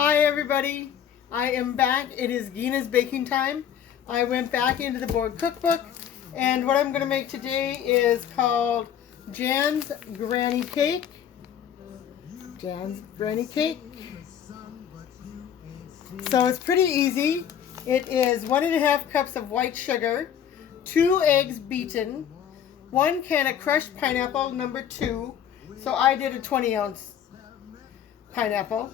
Hi everybody, I am back. It is Gina's baking time. I went back into the board cookbook, and what I'm going to make today is called Jan's Granny Cake. Jan's Granny Cake. So it's pretty easy. It is 1.5 cups of white sugar, 2 eggs beaten, 1 can of crushed pineapple, number 2. So I did a 20-ounce pineapple,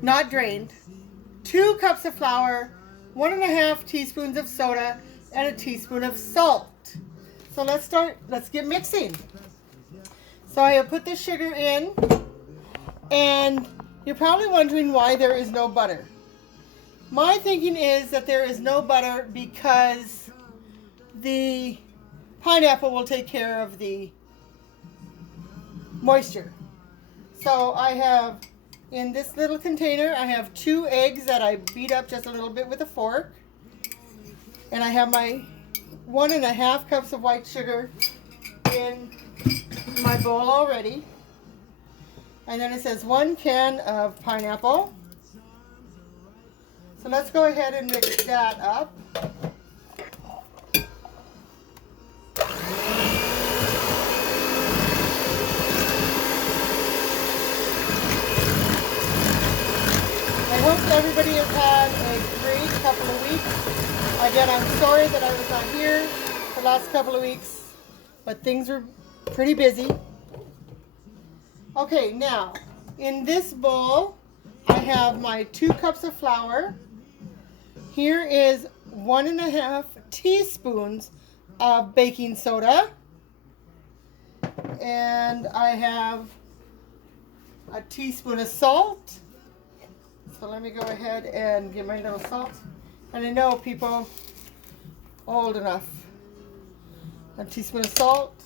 not drained, 2 cups of flour, 1.5 teaspoons of soda, and a teaspoon of salt. So let's get mixing. So I have put the sugar in, and you're probably wondering why there is no butter. My thinking is that there is no butter because the pineapple will take care of the moisture. So I have, in this little container, I have 2 eggs that I beat up just a little bit with a fork. And I have my 1.5 cups of white sugar in my bowl already. And then it says 1 can of pineapple. So let's go ahead and mix that up. I hope everybody has had a great couple of weeks. Again, I'm sorry that I was not here the last couple of weeks, but things were pretty busy. Okay, now, in this bowl, I have my 2 cups of flour. Here is 1.5 teaspoons of baking soda. And I have a teaspoon of salt. So let me go ahead and get my little salt. And I know people old enough. A teaspoon of salt.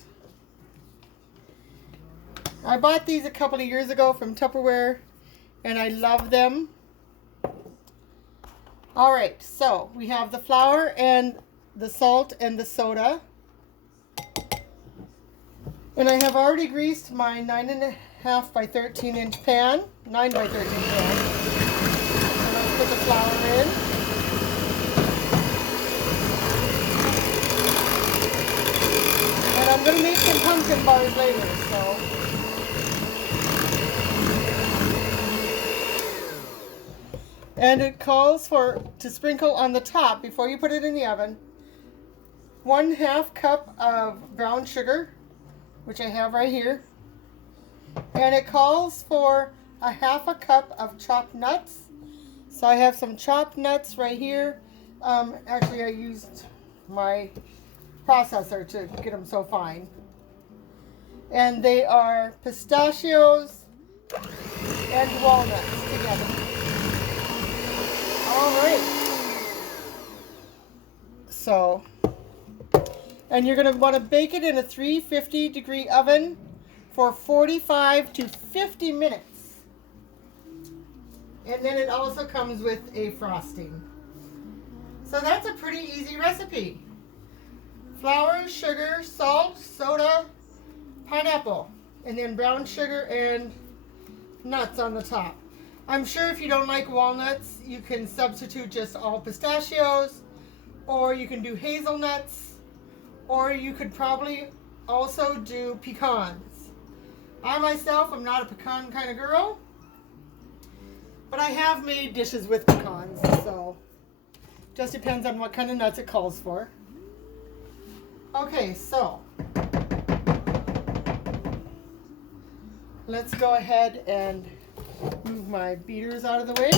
I bought these a couple of years ago from Tupperware, and I love them. All right, so we have the flour and the salt and the soda. And I have already greased my 9.5 by 13 inch pan, 9 by 13 pan. And let's put the flour in. And I'm going to make some pumpkin bars later, so. And it calls to sprinkle on the top, before you put it in the oven, 1/2 cup of brown sugar, which I have right here. And it calls for 1/2 cup of chopped nuts. So I have some chopped nuts right here. Actually, I used my processor to get them so fine. And they are pistachios and walnuts together. All right. So, and you're going to want to bake it in a 350 degree oven for 45 to 50 minutes. And then it also comes with a frosting. So that's a pretty easy recipe. Flour, sugar, salt, soda, pineapple, and then brown sugar and nuts on the top. I'm sure if you don't like walnuts, you can substitute just all pistachios, or you can do hazelnuts, or you could probably also do pecans. I myself am not a pecan kind of girl, but I have made dishes with pecans, so just depends on what kind of nuts it calls for. Okay, so let's go ahead and move my beaters out of the way.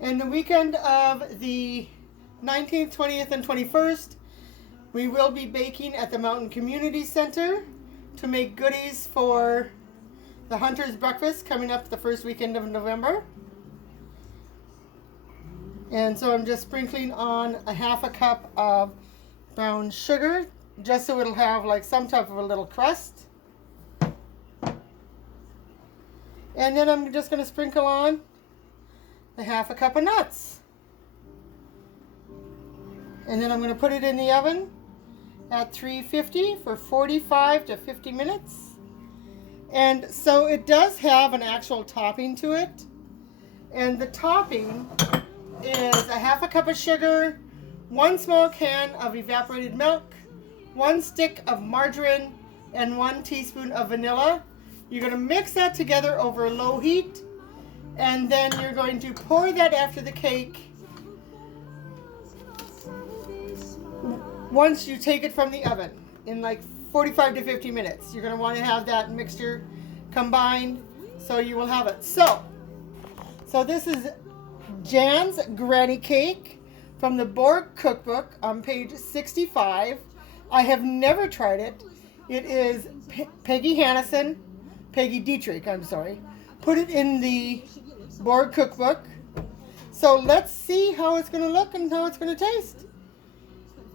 And the weekend of the 19th, 20th, and 21st, we will be baking at the Mountain Community Center to make goodies for the Hunter's Breakfast coming up the first weekend of November. And so I'm just sprinkling on 1/2 cup of brown sugar, just so it'll have like some type of a little crust. And then I'm just going to sprinkle on 1/2 cup of nuts. And then I'm going to put it in the oven at 350 for 45 to 50 minutes. And so it does have an actual topping to it. And the topping is a half a cup of sugar, 1 small can of evaporated milk, 1 stick of margarine, and 1 teaspoon of vanilla. You're going to mix that together over low heat, and then you're going to pour that after the cake once you take it from the oven in like 45 to 50 minutes. You're going to want to have that mixture combined, so you will have it. So this is Jan's Granny Cake from the Borg Cookbook on page 65. I have never tried it. It is Peggy Dietrich, I'm sorry. Put it in the Borg Cookbook. So let's see how it's going to look and how it's going to taste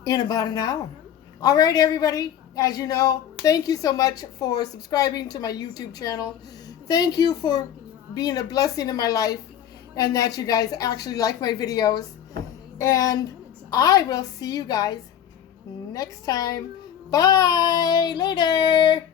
in about an hour. All right, everybody. As you know, thank you so much for subscribing to my YouTube channel. Thank you for being a blessing in my life and that you guys actually like my videos. And I will see you guys next time. Bye. Later.